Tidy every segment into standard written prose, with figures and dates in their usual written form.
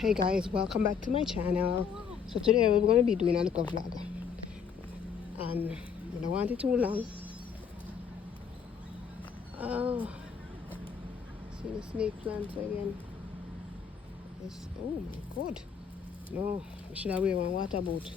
Hey guys, welcome back to my channel. So today we're going to be doing a little vlog, and I don't want it too long. Oh, see the snake plants again. Oh my god, no, we should have wear one water boat.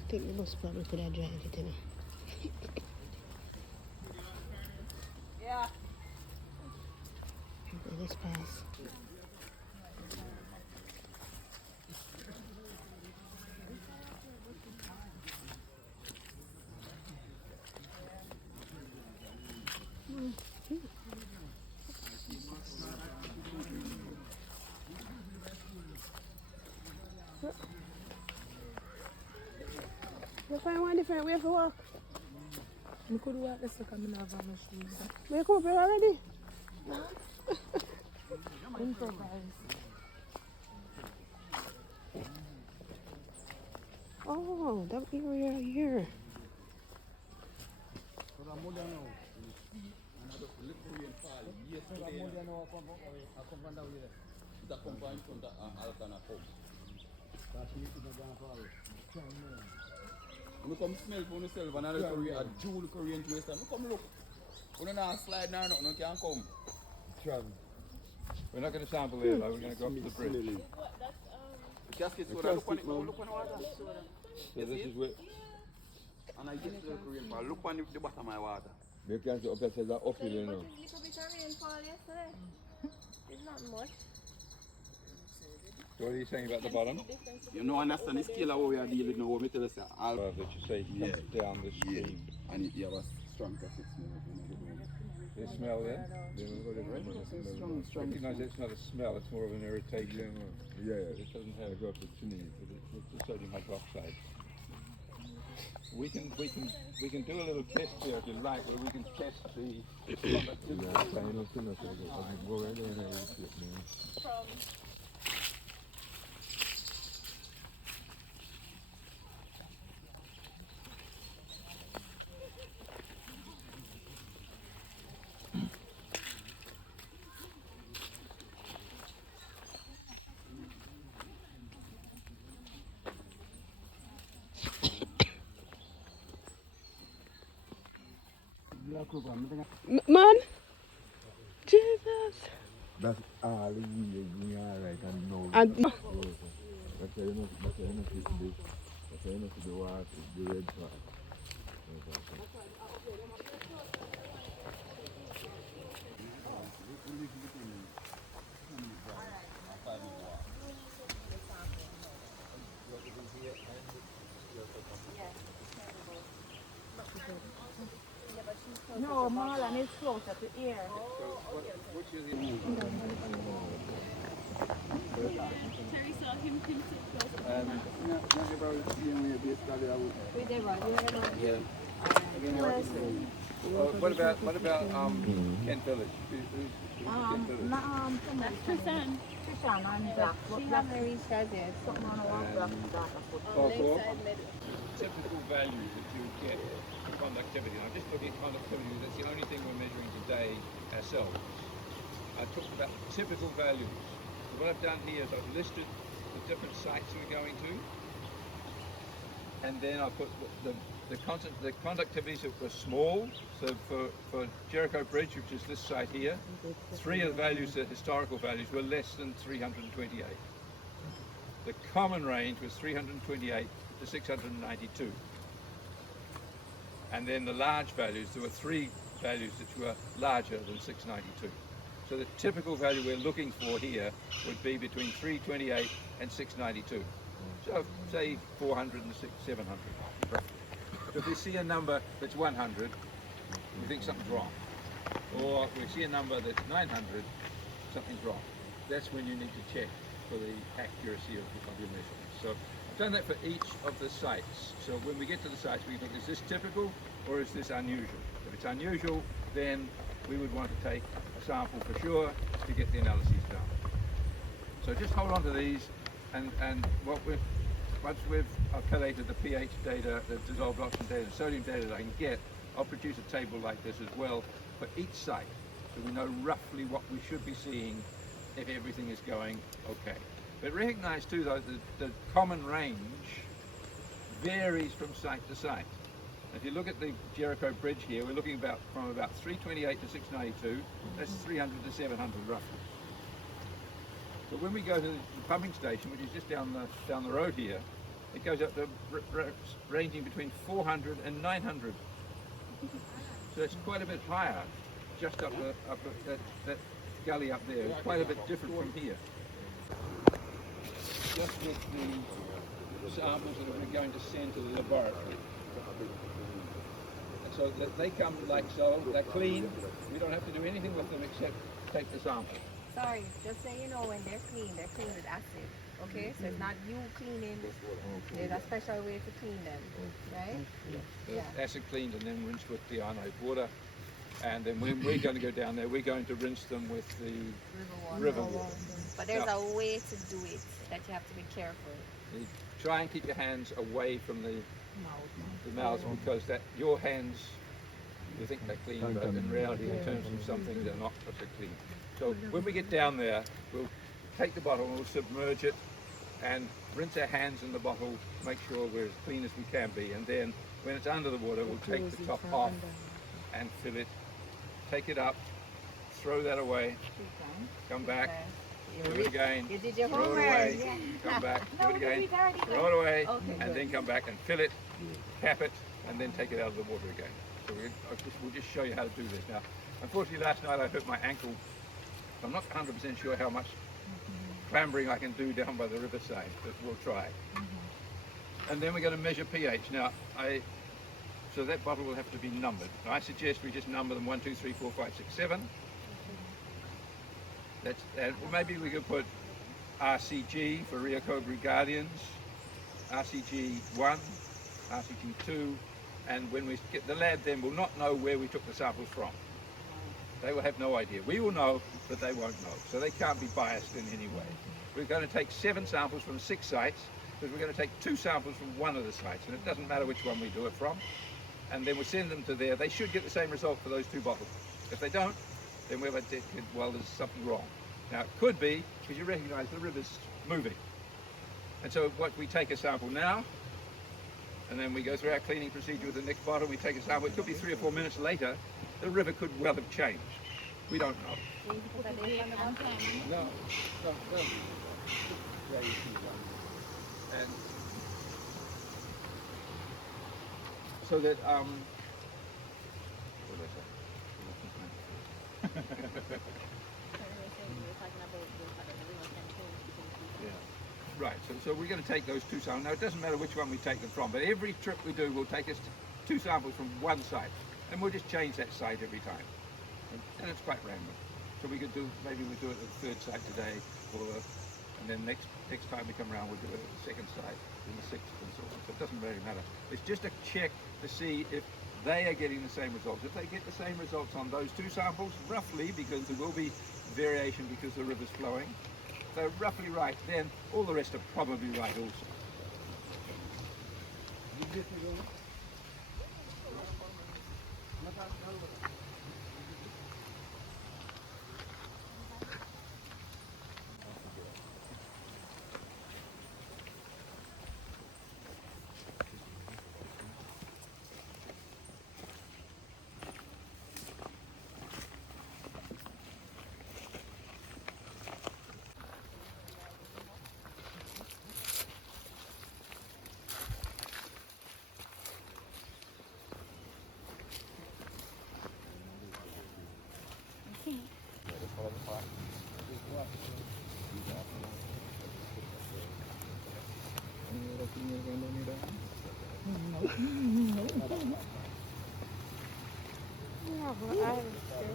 I think the bus probably could have drive it, you know. Yeah. Okay, let's pass. You find one different way for walk. We could walk this look, I'm in have my shoes. We come up here already. Improvise. Oh, that area here. You come smell for yourself and a jewel Korean twist and you come look. You don't slide now, nothing, you can't come. Travel. We're not going to sample there though, we're going to go up to the bridge. The casket soda, look on it, look on the water. So this is where And I get to the Korean bar, look on the bottom of my water. you can see up there says that uphill, you know. Little bit of rainfall yesterday. It's not much. So what are you saying about the bottom? Difference. You know, understand the scale of what we are dealing with now, what me tell you, sir. All That you say comes down the stream. And you have a strong casket smell. The smell there? Recognize it's not a smell, it's more of an irritation. Yeah, it doesn't have a go up the chimney, it's the sodium hydroxide. We can do a little test here if you like, where we can test the conductivity. Man, Jesus. That's all we are right and know. And That's why you know, that's why you know that's why you know the water, the red part. No, Marlon is closer to here. Terry saw him sit close. What about Kent Village? Kent Village? That's Tristan. Trishan and Black. She have very shaded. Something on one black dark. Lakeside middle. Typical values that you get for conductivity. And I'm just looking at conductivity because that's the only thing we're measuring today ourselves. I talked about typical values. So what I've done here is I've listed the different sites we're going to, and then I put the conductivities that were small. So for Jericho Bridge, which is this site here, 3 of the values, the historical values, were less than 328. The common range was 328 to 692. And then the large values, there were 3 values that were larger than 692. So the typical value we're looking for here would be between 328 and 692. So say 400 and 700. If we see a number that's 100, we think something's wrong. Or if we see a number that's 900, something's wrong. That's when you need to check for the accuracy of your measurements. So I've done that for each of the sites. So when we get to the sites, we can look, is this typical or is this unusual? If it's unusual, then we would want to take a sample for sure to get the analyses done. So just hold on to these and once I've collated the pH data, the dissolved oxygen data, the sodium data that I can get, I'll produce a table like this as well for each site, so we know roughly what we should be seeing if everything is going okay. But recognize too though the common range varies from site to site. If you look at the Jericho Bridge here, we're looking from about 328 to 692, that's 300 to 700 roughly. But when we go to the pumping station, which is just down the road here, it goes up to ranging between 400 and 900. So it's quite a bit higher, just up that gully up there. It's quite a bit different from here. Just with the samples that we're going to send to the laboratory. And so they come like so, they're clean. We don't have to do anything with them except take the sample. Sorry, just so you know, when they're clean with acid. Okay? So it's not you cleaning. There's a special way to clean them. Right? The acid cleaned and then rinsed with deionized water. And then when we're going to go down there, we're going to rinse them with the river water. But there's a way to do it that you have to be careful. You try and keep your hands away from the mouth because your hands, you think they're clean, but in reality, in terms of some things, they're not so clean. So when we get down there, we'll take the bottle and we'll submerge it and rinse our hands in the bottle, make sure we're as clean as we can be. And then when it's under the water, we'll take the top off and fill it, take it up, throw that away, come back, do it again, You did your throw it homework. away, come back, do it again, throw it away, and then come back and fill it, cap it, and then take it out of the water again. So we'll just show you how to do this. Now, unfortunately last night I hurt my ankle. I'm not 100% sure how much clambering I can do down by the riverside, but we'll try. And then we're going to measure pH. Now, so that bottle will have to be numbered. I suggest we just number them 1, 2, 3, 4, 5, 6, 7. Maybe we could put RCG for Rio Cobra Guardians, RCG 1, RCG 2, and when we get the lab then will not know where we took the samples from. They will have no idea. We will know, but they won't know. So they can't be biased in any way. We're going to take 7 samples from 6 sites, because we're going to take 2 samples from one of the sites, and it doesn't matter which one we do it from. And then we'll send them to there. They should get the same result for those 2 bottles. If they don't, then we've identified, well, there's something wrong. Now, it could be because you recognize the river's moving. And so we take a sample now, and then we go through our cleaning procedure with the next bottle. We take a sample. It could be 3 or 4 minutes later. The river could well have changed. We don't know. No. Yeah, you see one. And so that what did I say? Yeah. Right. So we're going to take those 2 samples. Now it doesn't matter which one we take them from, but every trip we do will take us 2 samples from one site, and we'll just change that site every time. And it's quite random. So we could do, maybe we'll do it at the 3rd site today, and then next time we come around we'll do it at the 2nd site, and the 6th, and so on. So it doesn't really matter. It's just a check to see if they are getting the same results. If they get the same results on those 2 samples, roughly, because there will be variation because the river's flowing, if they're roughly right, then all the rest are probably right also.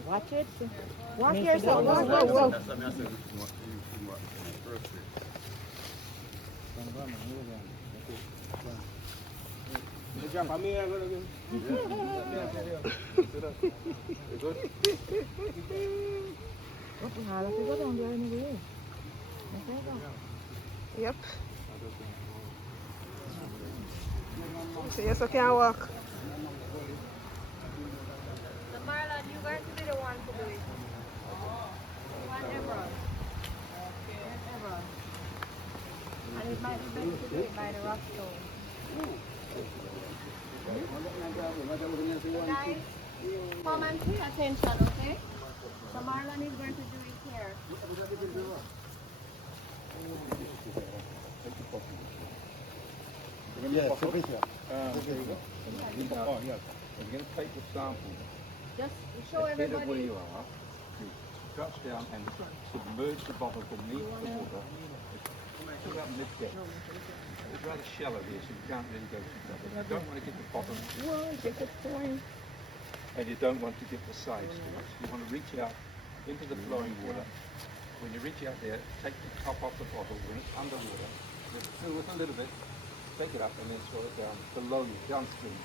Watch it. Walk yourself. Whoa. Yep. So yes, I can walk. So Marlon, you're going to be the one to do it. You want Everon. Yes, Everon. And it might be better to do it by the rock stone. So guys, come and pay attention, okay? So Marlon is going to do it here. Yeah, so there you go. Oh, yeah. We're going to take the sample. Just show Head of where everybody. you are. You crouch down and submerge the bottle beneath the water. It's about mid-depth. It's rather shallow here, so you can't really go too far. But you don't want to get the bottom. And you don't want to get the sides too much. You want to reach out into the flowing water. When you reach out there, take the top off the bottle when it's underwater. Just fill with a little bit, take it up and then swirl it down below you, downstream.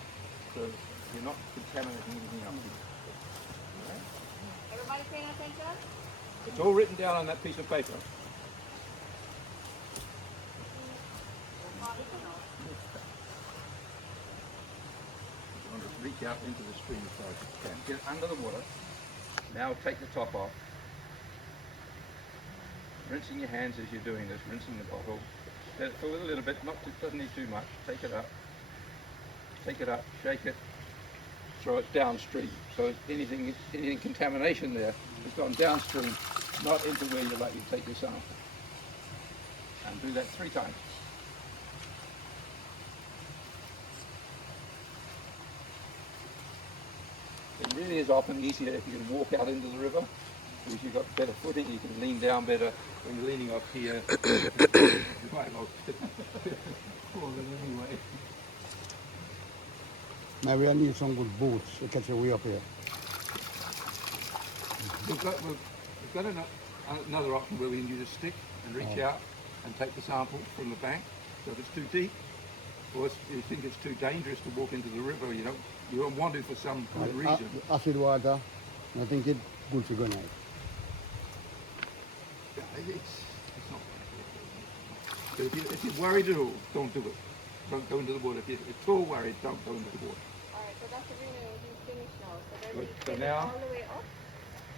So you're not contaminating anything up here. Right? Everybody paying attention? It's all written down on that piece of paper. You want to reach out into the stream as far as you can. Get under the water. Now take the top off. Rinsing your hands as you're doing this, rinsing the bottle. Let it fill with a little bit, doesn't need too much. Take it up, shake it, throw it downstream. So anything contamination there has gone downstream, not into where you're likely to take your sample. And do that 3 times. It really is often easier if you can walk out into the river, because you've got better footing, you can lean down better. When you're leaning off here, you might not fall in anyway. Maybe I need some good boots to catch your way up here. We've got another option where we can use a stick and reach out and take the sample from the bank. So if it's too deep, or if you think it's too dangerous to walk into the river, you don't want to for some good reason. Acid water, I think it's good to go now. It's not. But if you're worried at all, don't do it. Don't go into the water. If you're at all worried, don't go into the water. Alright, so that's the reason he's finished now. So then Good. we So fill it now- all the way up.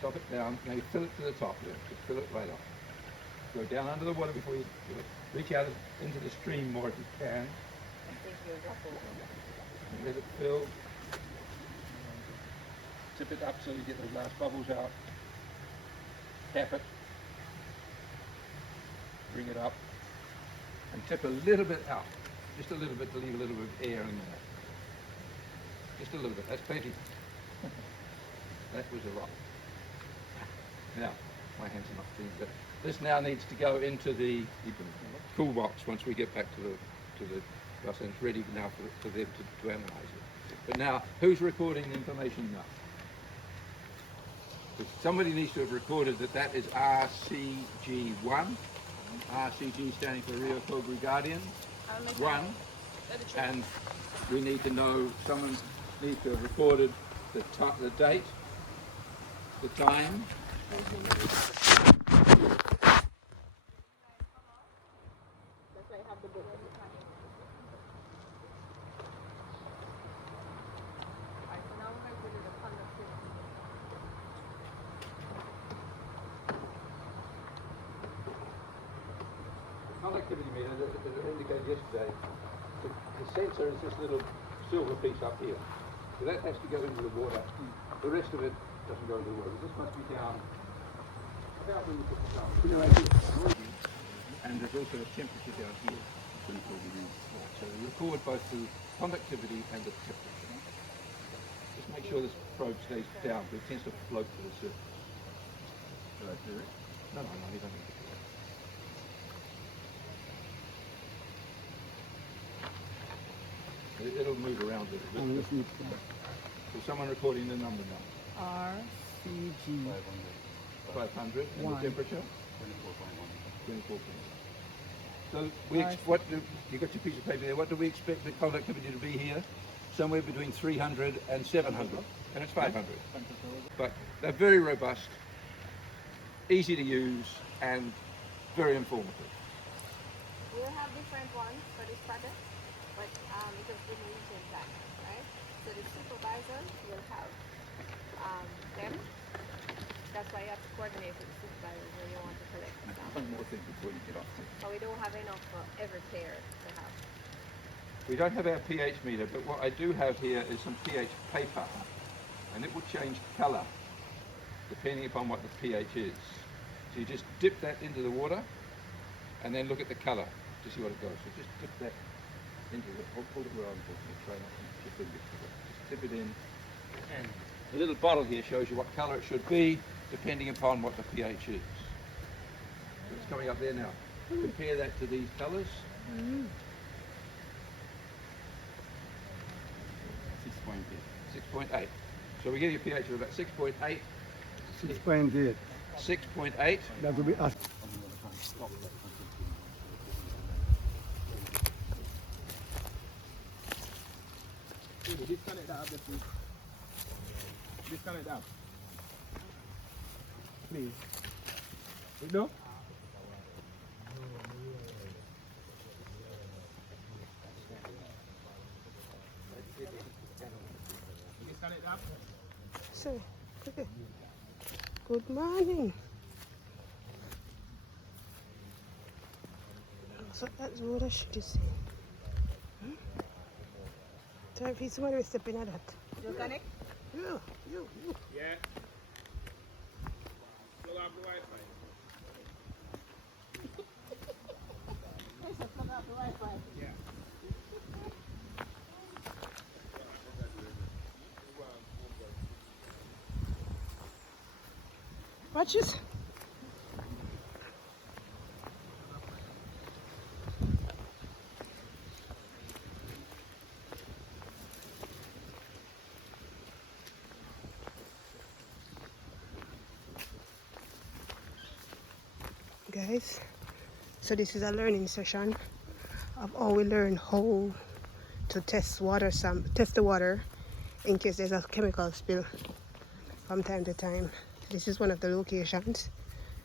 Top it down. Now you fill it to the top there. Just fill it right up. Go down under the water before you do it. Reach out into the stream more if you can. I think you'll drop over. And let it fill. Tip it up so you get those last bubbles out. Tap it. Bring it up. And tip a little bit out. Just a little bit to leave a little bit of air in there. Just a little bit. That's plenty. That was a lot. Now, my hands are not clean, but this now needs to go into the cool box once we get back to the bus, and it's ready now for them to analyse it. But now, who's recording the information now? Because somebody needs to have recorded that is RCG1. RCG standing for Rio Cobra Guardian 1, and we need to know, someone needs to have recorded the date, the time. That's why I have the book. Alright, so now we're going to do the conductivity. Conductivity meter, as I indicated yesterday, the sensor is this little silver piece up here. So that has to go into the water. The rest of it doesn't go into the water. This must be down about where you put the sample. And there's also a temperature down here. 24 degrees. So we record both the conductivity and the temperature. Just make sure this probe stays down, but it tends to float to the surface. Should I do it? No, you don't need to do that. It'll move around a little bit. So someone recording the number now. RCG 500 and the One. temperature? 24. So what do you got your piece of paper there? What do we expect the conductivity to be here? Somewhere between 300 and 700, and it's 500. But they're very robust, easy to use, and very informative. will have different ones for this project, but it just didn't reach in time, right? So the supervisors will have them. That's why you have to coordinate with the supervisors when you want to collect the sample. One more thing before you get off. But we don't have enough for every pair to have. We don't have our pH meter, but what I do have here is some pH paper, and it will change colour depending upon what the pH is. So you just dip that into the water and then look at the colour to see what it goes. So just dip that into the, hold it where I'm talking, try not to put your fingers to it. Just dip it in, and the little bottle here shows you what colour it should be depending upon what the pH is. So it's coming up there now. Compare that to these colours. 6.8. So we give you a pH of about 6.8. 6.8. 6.8. That will be us. Disconnect that, please. Disconnect that. Please. No? Disconnect that. So, okay. Good morning. So that's what I should say. So if it's somebody stepping at that. You connect? You. Yeah. Plug off the Wi-Fi. Plug off the Wi-Fi. Yeah. Watch this. Guys, so this is a learning session of how we learn how to test the water in case there's a chemical spill from time to time. This is one of the locations,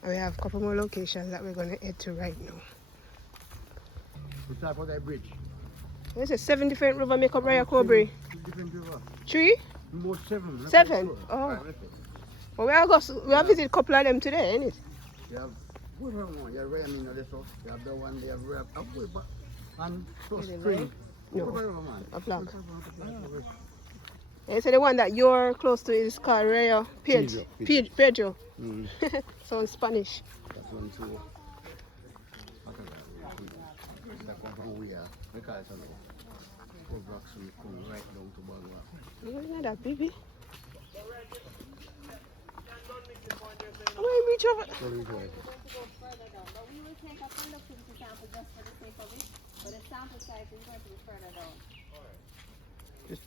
and we have a couple more locations that we're going to head to right now. We start for that bridge. There's a 7 different river make up Raya Cobray. Different river. 3? Most 7. 7? Oh. Well, we have visited a couple of them today, ain't it? You have what one? You have Raymond, you have the one, they have Rap, and plus Spring. No, Man. a black. Yeah, so the one that you're close to is called Raya Pedro. Mm. So in Spanish. That's one too. That come from where? Because I know. Four blocks from come right down to Bagua. You know that, baby. How do I reach over? So we go. But we will take a conductivity sample just for the sake of it. But the sample size is going to be further down.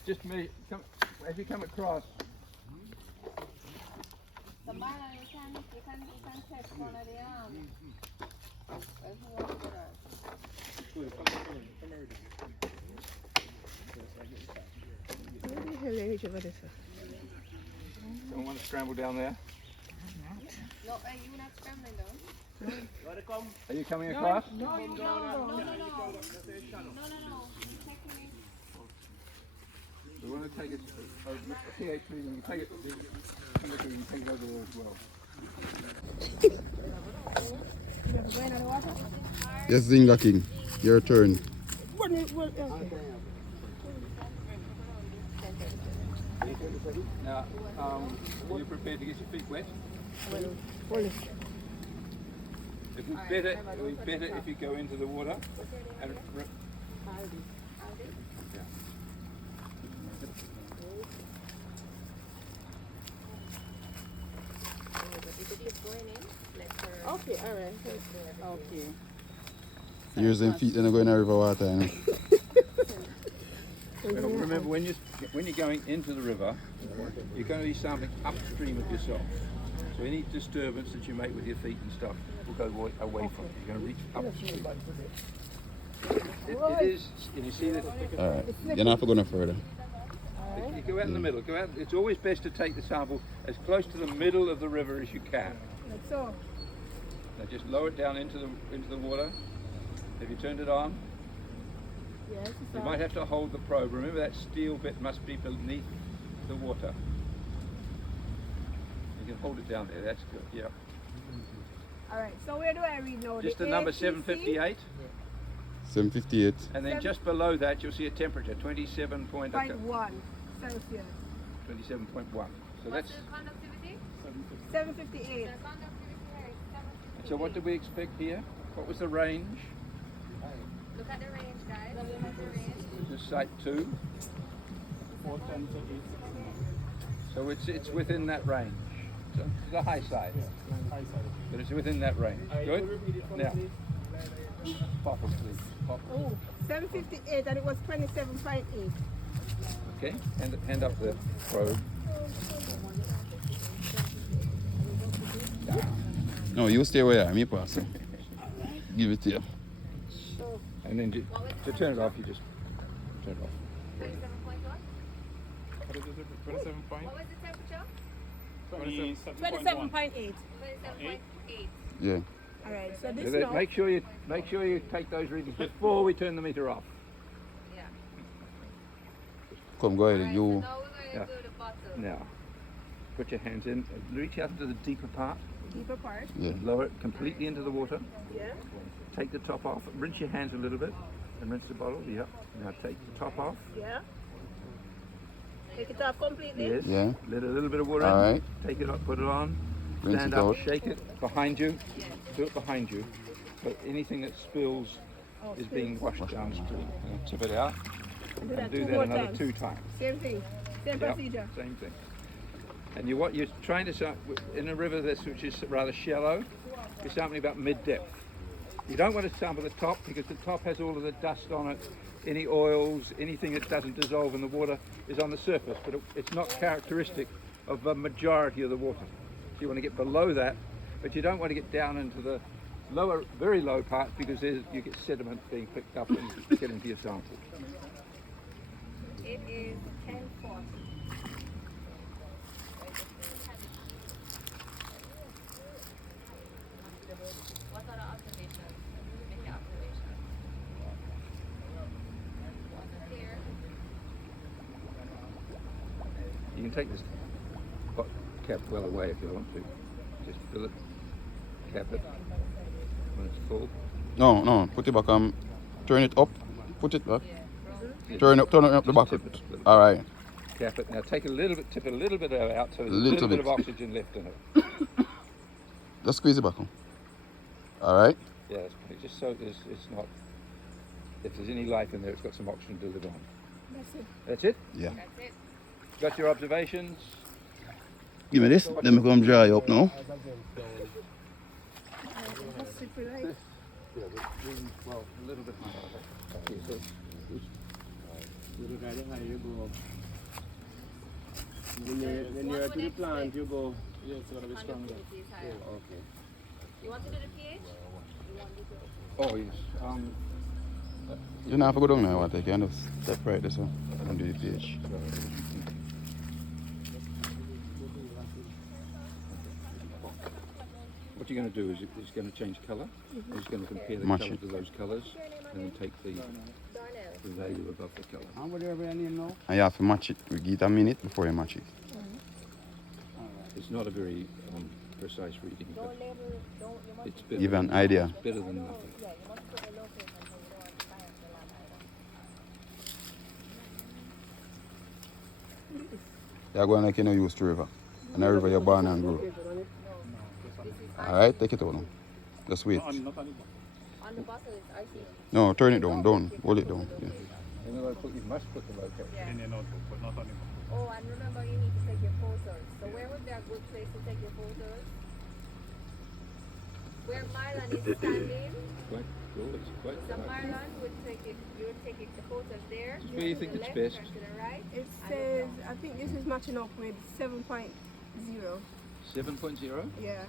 Just come as you come across. So Marlon, you can test one of the if you want to go there. Where the hell they reach over this? Don't want to scramble down there. No, you're not scrambling down. Are you coming across? No, you don't. No. Technically. We want to take it a pH reading. You take it over there as well. Yes, Zinga King, your turn. Now, are you prepared to get your feet wet? It would be better if you go into the water and Okay, alright. Okay. Yours and feet, then I go in the river water. You know? remember when you're going into the river, you're going to be sampling upstream of yourself. So any disturbance that you make with your feet and stuff will go away from it. You're going to reach upstream. It is, and you see that. Alright, you're not have to go no further. You go out in the middle. Go out. It's always best to take the sample as close to the middle of the river as you can. Like so. Now just lower it down into the water. Have you turned it on? Yes, it's You on. might have to hold the probe. Remember that steel bit must be beneath the water. You can hold it down there, that's good, yeah. Alright, so where do I read now? Just the number 758, 758. and then just below that you'll see a temperature, 27.1. 0.1 Celsius. 27.1. So that's, What's the conductivity? 758. The conductivity here is 758. so what did we expect here? What was the range? Look at the range, guys. Look at the range. This is site 2. 410 to 869. So it's within that range. So it's the high side, High side. but it's within that range. Good? Repeat it for me, Now, please. pop it please. Pop it. Oh, 758 and it was 27.8. Okay, hand up the probe. No, you stay where you are, me pass. Give it to you. And then to turn it off, you just turn it off. 27.1? What is it? 27 point? What was the temperature? 27.8. 27.8. Yeah. Alright, so So this that- now. make sure you take those readings before we turn the meter off. Yeah. Come, go ahead. Alright, so You. now we're going to Yeah. do the bottle. Now, put your hands in, reach out to the deeper part, Deeper part. Yeah. lower it completely into the water. Yeah. Take the top off, rinse your hands a little bit, and rinse the bottle. Yeah. Now take the top off. Yeah. Take it off completely. Yes. Yeah. Let a little bit of water All in. right. Take it up, put it on. Rinse Stand it up, out. shake it behind you. Do it behind you. But anything that spills is being washed downstream. And tip it out. Do that And do two that more another times. 2 times. Same thing. Same Yep, procedure. same thing. And what you're trying to start in a river which is rather shallow, you're sampling about mid-depth. You don't want to sample the top because the top has all of the dust on it. Any oils, anything that doesn't dissolve in the water is on the surface, but it's not characteristic of the majority of the water. So you want to get below that, but you don't want to get down into the lower, very low part because you get sediment being picked up and get into your sample. It is 10:40. What are the observations? Make the observations. Water here. You can take this cap well away if you want to. Just fill it, cap it when it's full. No, no. Put it back. Turn it up. Put it back. Turn it up the back. Tip it, split it. All right. Cap it. Now take a little bit, tip it a little bit out so there's a Little little bit bit. of oxygen left in it. Just squeeze it back. All right. Yeah, that's great. Just so it's not, if there's any life in there, it's got some oxygen to live on. That's it. That's it? Yeah. That's it. Got your observations? Give me this. Let me come dry up now. Just super light. Well, a little bit higher. Okay, so You look at it high, you go. When you're at the plant, you go. Yeah, it's going to be stronger. Conductivity is higher. Okay. You want to do the pH? You want to do oh yes. You don't have to go down now. You can just step right this one and do the pH. What you're going to do is it's going to change colour. It's going to compare the Match colours it. of those colours and then take the value above the colour. And whatever your name now? And you have to match it. We give it a minute before you match it. It's not a very precise reading, but it's better, Give an idea. better than nothing. You're going like you know use to river. And a river you're born and grow. Alright, take it out now. Just wait. Not on it. On the bottle is RC. No, turn it down, hold it down. Yeah. In other words, you must put the location. Yeah. In your notebook, but not on it. Oh, and remember you need to take your photos. So where would be a good place to take your photos? Where Marlon is standing. Quite cool. It's quite So nice. Marlon would take it. You would take it, the photos there. Just where you to think the it's left best. or to the right. It says, I think this is matching up with 7.0. 7.0? Yeah.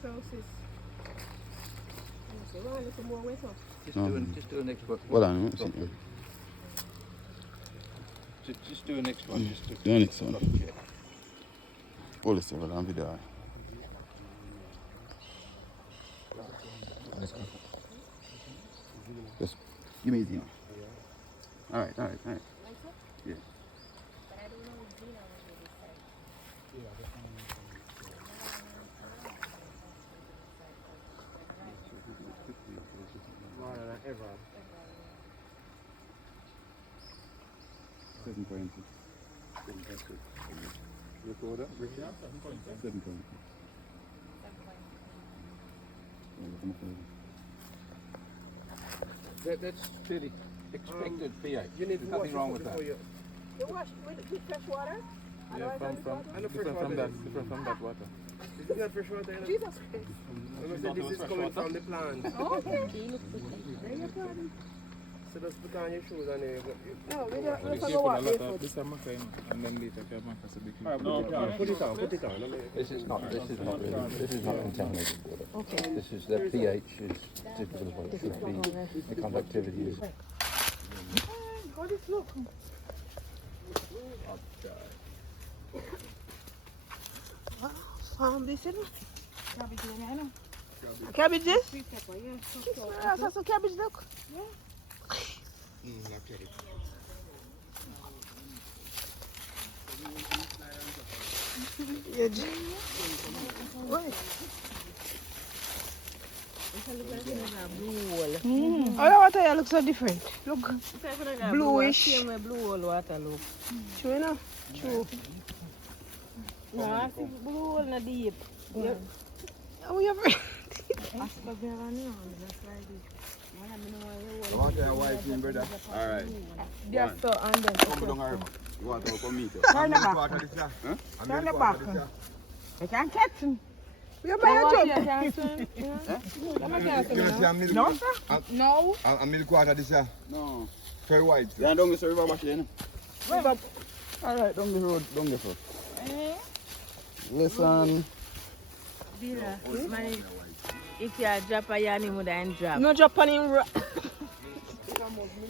Closest. Well, a little more weight up. Just do a next one. Well done. Let me see. Just do a next one. Just to Do the next one. double check. Hold this over on video. Just give me Zeno. Alright. Yeah. But I don't know if Zena will do this side. More than ever. 7.6. Recorder, Richard? 7.6. That's fairly expected pH. You need There's to wash nothing wrong it with that. before you. You wash with fresh water? Yeah, from different from that water. This is not fresh water. You know? Jesus Christ. I'm gonna say this is coming from the plant. Okay. So just put on your shoes and No, we don't Be have to careful go a walk lot barefoot. of this is maca, you know, and then later can maca so be put it on, put it on. This is not contaminated water. Okay. This is the pH is typical of what it should be. The conductivity is. How does it look? This is Cabbage, I know. cabbage. This? Sweet pepper, yeah. That's a cabbage. Look. Yeah. Wait. Oh, the water here looks so different. Look, bluish. blue oil water look. True enough. True. No, I see blue oil na deep. Oh, you have. I want to white thing, brother. Alright. Just so and then. Come down here. You want to come meet you? Turn it back. Turn it back. I can't catch him. You buy a You jug. can't swim. milk? No, sir. No. A milk water this year? No. Very white. Yeah, don't get river wash then. Alright, down the road, down the first. Listen. Dila, if you are Japan, would I drop? No drop on him.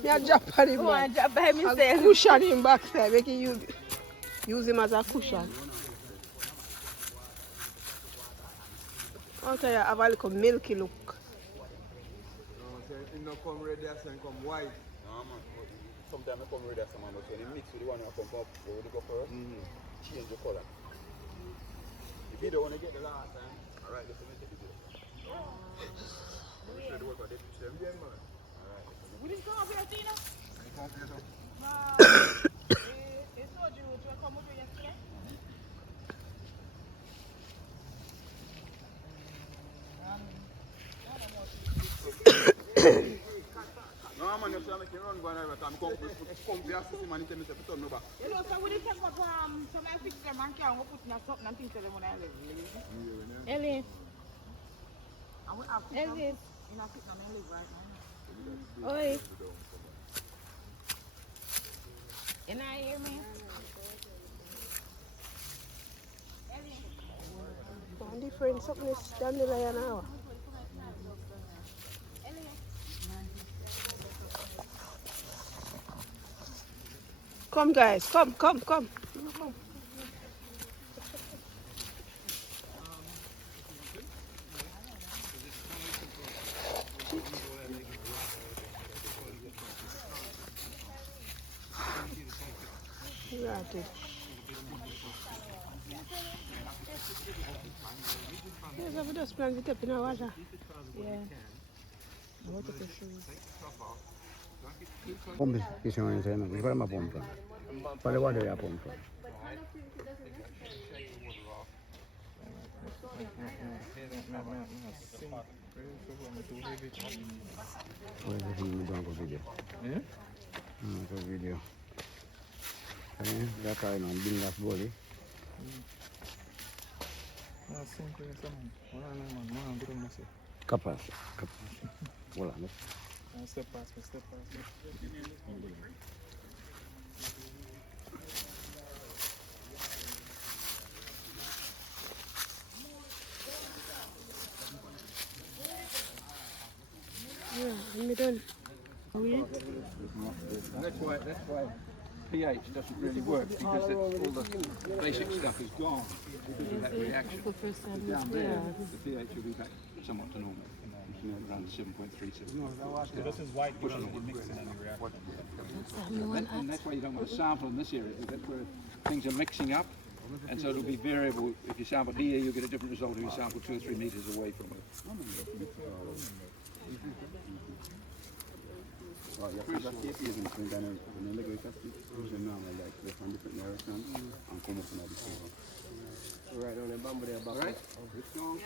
Yeah, drop on him. Oh, I Man. drop by A myself. cushion him backside. Make him use him as a cushion. I'll tell you, I have a little milky look. It not come red, it come white. No, man. Sometimes I come with that, man, but when you mix with the one that come up, where you go first, change the color. If you don't want to get the last time, alright, let's make it video. Yeah, man. Would it come up here, Tina? It's so you to come over yesterday? No, man, you should make it run one hour. Come to the assistant man, tell me to turn me back. You know, so would it take up some I fix them and can go put in something and things to them when I live. Ellie. Ellie. In a sit and I live right now. Oi. You not hear me? One different something is standing like an hour. Come guys, come. Right. Yes, I just plant it up in the water. Yeah. Pombe, kisha wanasema, nilikuwa na pombe. Pale water ya pombe. Wewe hii ni kwa video. Kwa video. Daka ina binga boli. Kapas. Wala no. Step past. Yeah, I'm done. That's why pH doesn't really work, because all the basic stuff is gone because of that reaction. Down there, the pH will be back somewhat to normal. you know, around 7.37. This is white pushing it mixing and reacting. And that's why you don't want to sample in this area, because that's where things are mixing up, and so it'll be variable. If you sample here, you'll get a different result if you sample 2 or 3 meters away from it. Right, yeah, that's the is in kind of the negative aspect. Usually normal like the from different direction and come up in the silver. Right on the bamboo there, back. All right, let's go.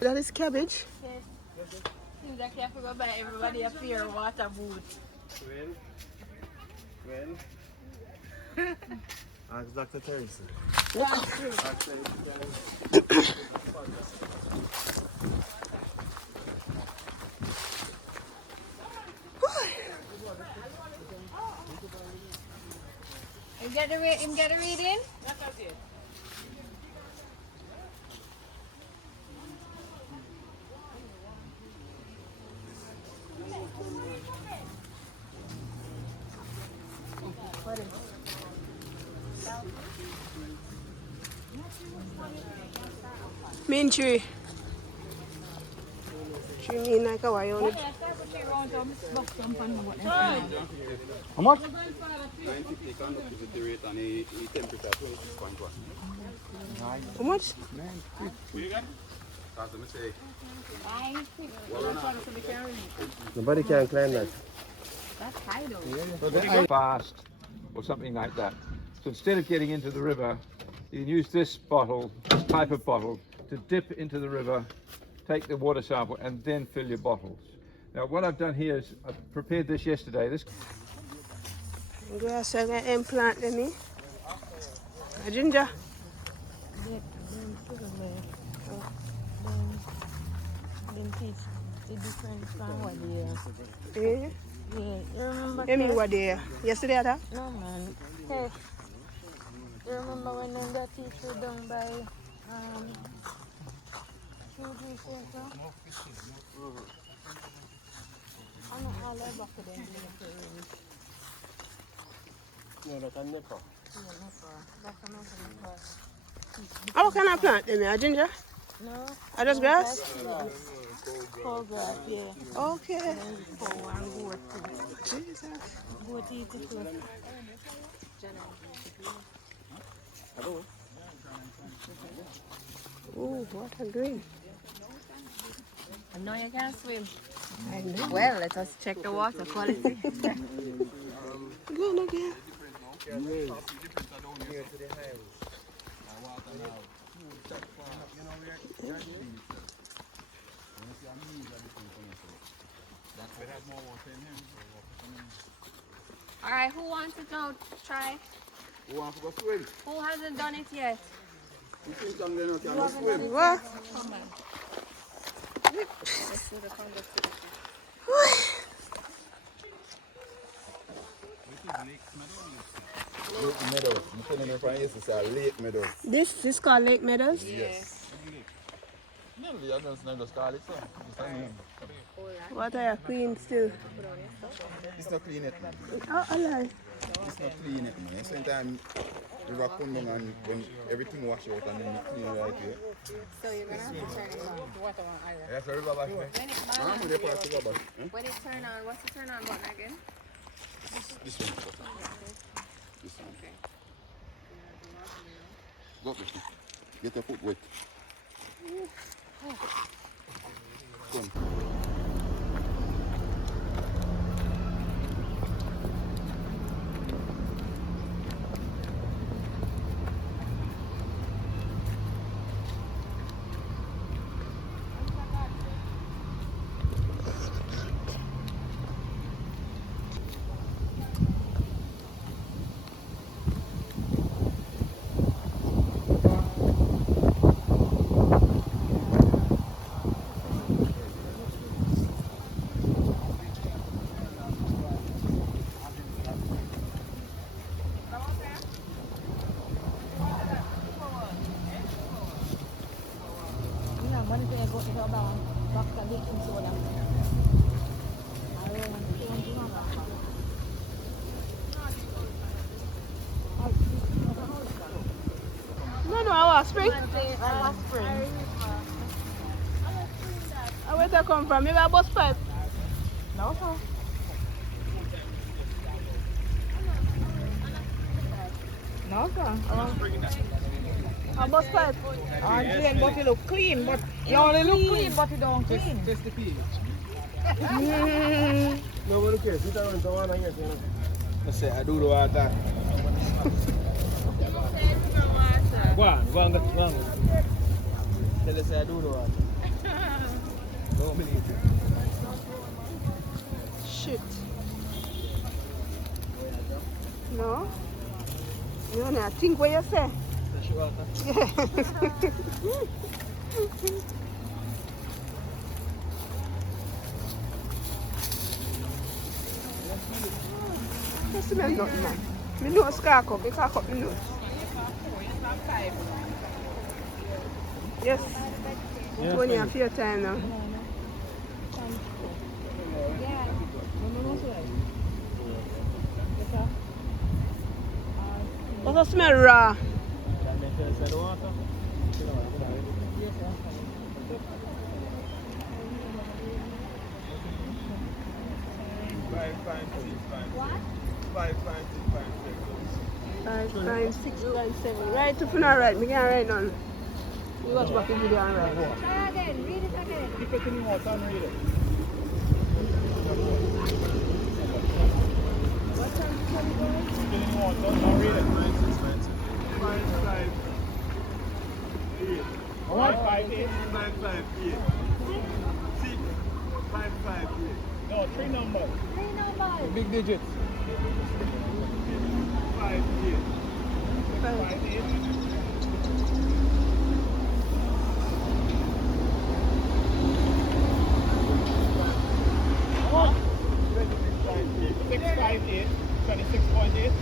That is cabbage. Seems like you have to go buy everybody a pure water boot. Well. Ask Dr. Terence. Him get a reading? Main tree. Tree mean like a wire on it. How much? 950 conductivity rate and a temperature 26.1. How much? That's the mistake. Nobody can climb that. That's high though. So that's fast, or something like that. So instead of getting into the river, you can use this bottle, this type of bottle, to dip into the river, take the water sample, and then fill your bottles. Now what I've done here is I prepared this yesterday. This Grass I can implant them. A ginger. Them teach the difference from what they Yeah. Yeah, you remember? You mean what day? Yesterday, that? No, man. Hey, you remember when them that teach you down by QG Center? I know all that back to them in the range. Yeah, like a nipper. Yeah, no far. That's another How can I plant them? A ginger? No. Are those grass? Cold grass, yeah. Okay. For one goat too. Jesus. Goat eat it too. Ooh, what a green. I know you can swim. I know. Well, let us check the water quality. Go on again. Alright, who wants to go try? Who wants to go swim? Who hasn't done it yet? You think I'm going to go swim? What? Come on. Let's do the conductivity. Lake Meadows. I'm telling you if I used to say Lake Meadows. This is called Lake Meadows? Yes. No, I don't just call it so. It's not name. What are your clean still? It's not clean yet, man. Oh, alive. It's not clean yet, man. Sometimes river come down and when everything wash out and then you clean it right here. So you're going to have to turn it on. The water one island. That's a river bash, man. I'm the part of river bash. When it turn on, what's the turn on button again? This one. This one. Okay. Go up this one. Get your foot wet. Come. Yeah, money to go to the back to the soda. I don't want to Oh, spring? Spring. Where that come from? Maybe a bus pipe? No, sir. No, sir. A bus pipe? Clean, but it look clean. But you only look clean, but you don't clean. Test the pH. Nobody cares. Sit around the one here. I say, I do the water. Go on. Tell us I do the water. Don't believe it. Shit. No? You don't know, think what you say. Fresh water. Yeah. Just smell nothing, man. My nose crack up. It crack up my nose. Yes. It's only a few times now. What's the smell raw? Five, 6.7. Right to funeral right. Me can write down. You watch back the video and write. Try again, read it again. If you can watch and read it. Can you watch and read it? 558. 558. 6. 558. No, 3 numbers. 3 numbers. Big digits. 58. 58. What? 658. 26.8.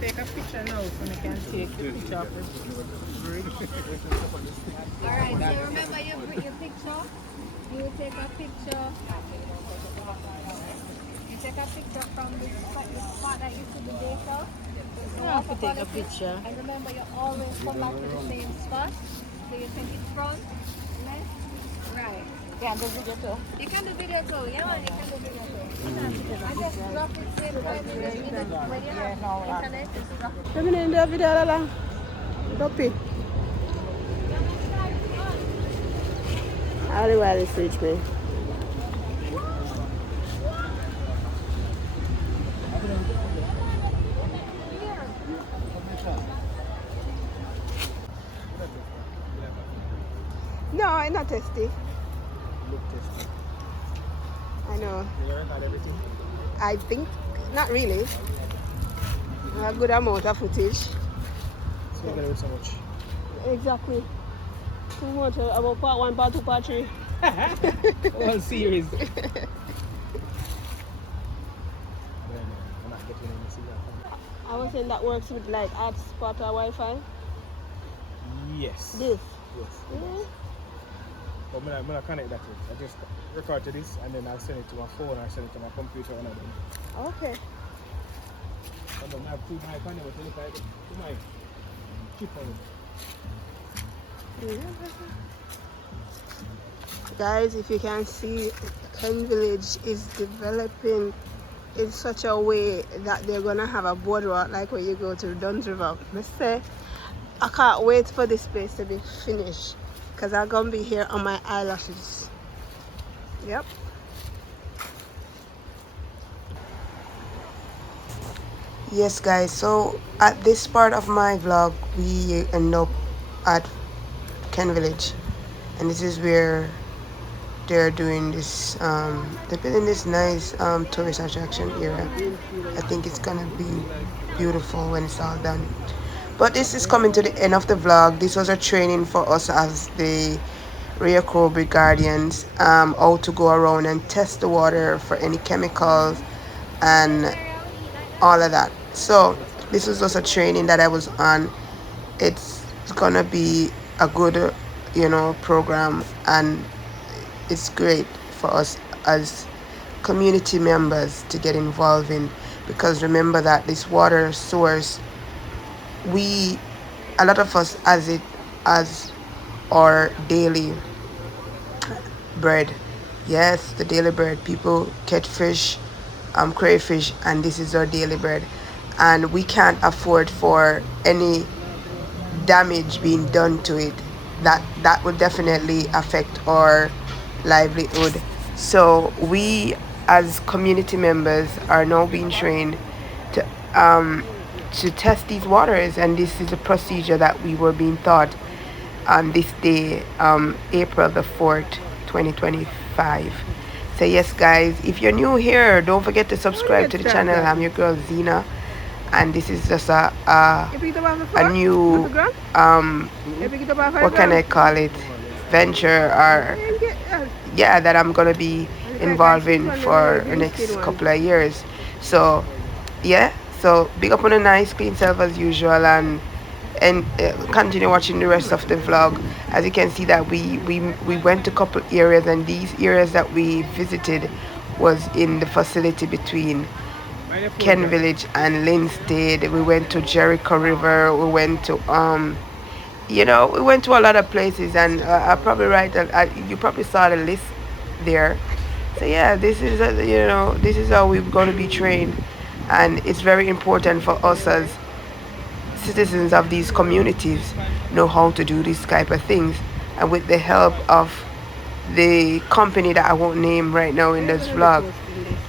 Take a picture now so we can take the picture of the bridge. Alright, so remember your picture. You take a picture. You take a picture from the spot that used to be there for. You have to take a picture. And remember, you always come back to the same spot. So you take it front, left, right. Yeah, the video too. You can do video too. Yeah, you can do video too. I just drop it same time when you have internet. Just drop it. Kami na yung video na lang. Dopi. How do I research me? No, it's not tasty. Look tasty. I know. You record everything? I think not really. A good amount of footage. So you're gonna do so much. Exactly. Too much. About part 1, part 2, part 3. Whole series. I'm not getting any cigar. I was saying that works with like hotspot or Wi-Fi. Yes. This. Yes. Yeah. But I'm gonna connect that to it. I just record to this and then I'll send it to my phone or send it to my computer and then. Okay. And then I have 2 mic on it, but look like 2 mic. Chip on it. Guys, if you can see, Ken Village is developing in such a way that they're gonna have a boardwalk like when you go to Duns River. Let's say I can't wait for this place to be finished because I'm gonna be here on my eyelashes. Yep. Yes guys, so at this part of my vlog we end up at Ken Village, and this is where they're doing this they're building this nice tourist attraction area. I think it's gonna be beautiful when it's all done. But this is coming to the end of the vlog. This was a training for us as the Rio Kobe Guardians, how to go around and test the water for any chemicals and all of that. So this was just a training that I was on. It's gonna be a good, program, and it's great for us as community members to get involved in, because remember that this water source, we a lot of us as our daily bread. Yes, the daily bread. People catch fish, crayfish, and this is our daily bread. And we can't afford for any damage being done to it. That would definitely affect our livelihood. So we, as community members, are now being trained to test these waters, and this is a procedure that we were being taught on this day, April the 4th, 2025. So yes guys, if you're new here, don't forget to subscribe to the channel. I'm your girl Zena, and this is just a new what can I call it, venture, or yeah, that I'm gonna be involved in for the next couple of years. So yeah, so big up on a nice clean self as usual, and continue watching the rest of the vlog. As you can see that we went to a couple areas, and these areas that we visited was in the facility between Ken Village and Linstead. We went to Jericho River. We went to we went to a lot of places, and I probably you probably saw the list there. So yeah, this is this is how we're going to be trained, and it's very important for us as citizens of these communities know how to do these type of things. And with the help of the company that I won't name right now in this vlog,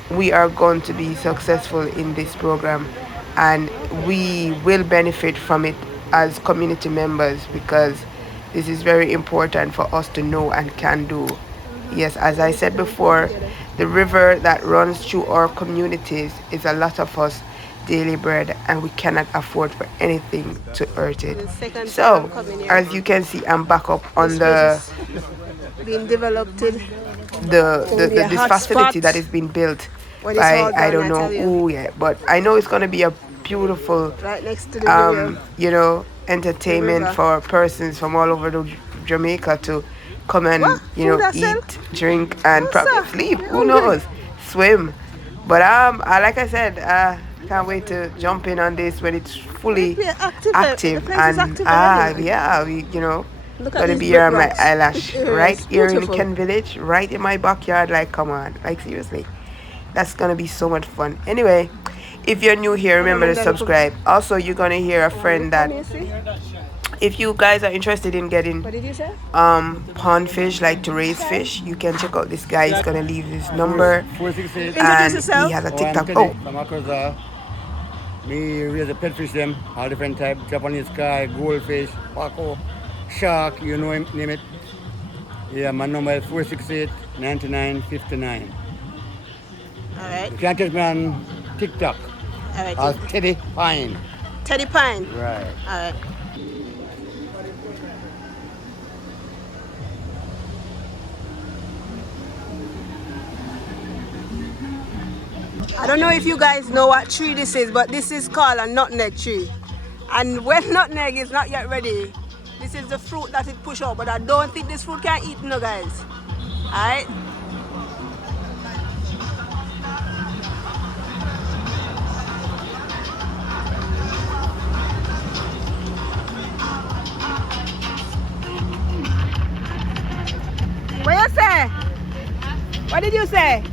we are going to be successful in this program, and we will benefit from it as community members, because this is very important for us to know and can do. Yes, as I said before, the river that runs through our communities is a lot of us daily bread, and we cannot afford for anything to hurt it. So as you can see, I'm back up on the being developed, this facility that is being built by I don't know who yet, but I know it's going to be a beautiful right next to the entertainment for persons from all over Jamaica to come and eat, drink, and probably sleep. Who knows? Swim. But like I said, can't wait to jump in on this when it's fully active. And yeah, we gonna be here on my eyelash right here in Ken Village, right in my backyard. Like, come on, like seriously, that's gonna be so much fun. Anyway, if you're new here, remember to subscribe. Also, you're gonna hear a friend that if you guys are interested in getting pond fish, like to raise fish, you can check out this guy. He's gonna leave his number, and he has a TikTok. Me raise a pet fish them, all different type, Japanese sky, goldfish, paco, shark, you know him, name it. Yeah, my number is 468-9959. Alright. You can catch me on TikTok. Alright. As Teddy Pine. Teddy Pine? Right. Alright. I don't know if you guys know what tree this is, but this is called a nutmeg tree. And when nutmeg is not yet ready, this is the fruit that it push out. But I don't think this fruit can eat, no guys. Alright? What you say? What did you say?